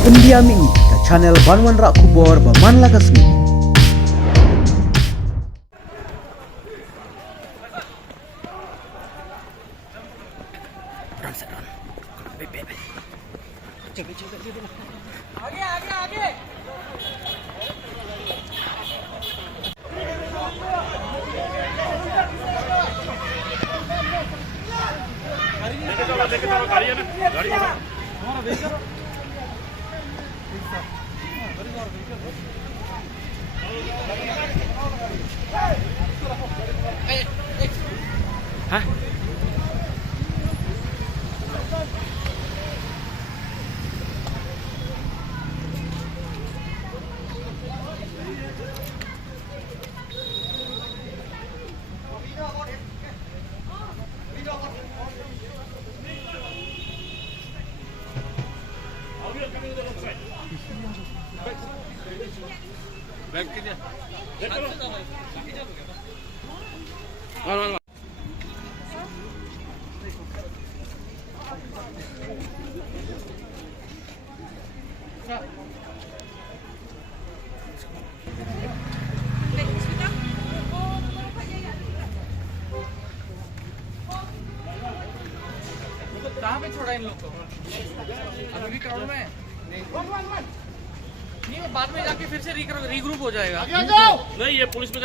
Pendiam ini ke channel Banwan Rak Kubor Baman Lakasmi. आगे आगे आगे लेके चलो गाड़ी है ना गाड़ी है हमारा व्हीकल हाँ बैग किधर कहाँ पे छोड़ा इन लोग को अभी भी क्राउड में है? नहीं वो बाद में जाके फिर से रीग्रुप हो जाएगा नहीं ये पुलिस में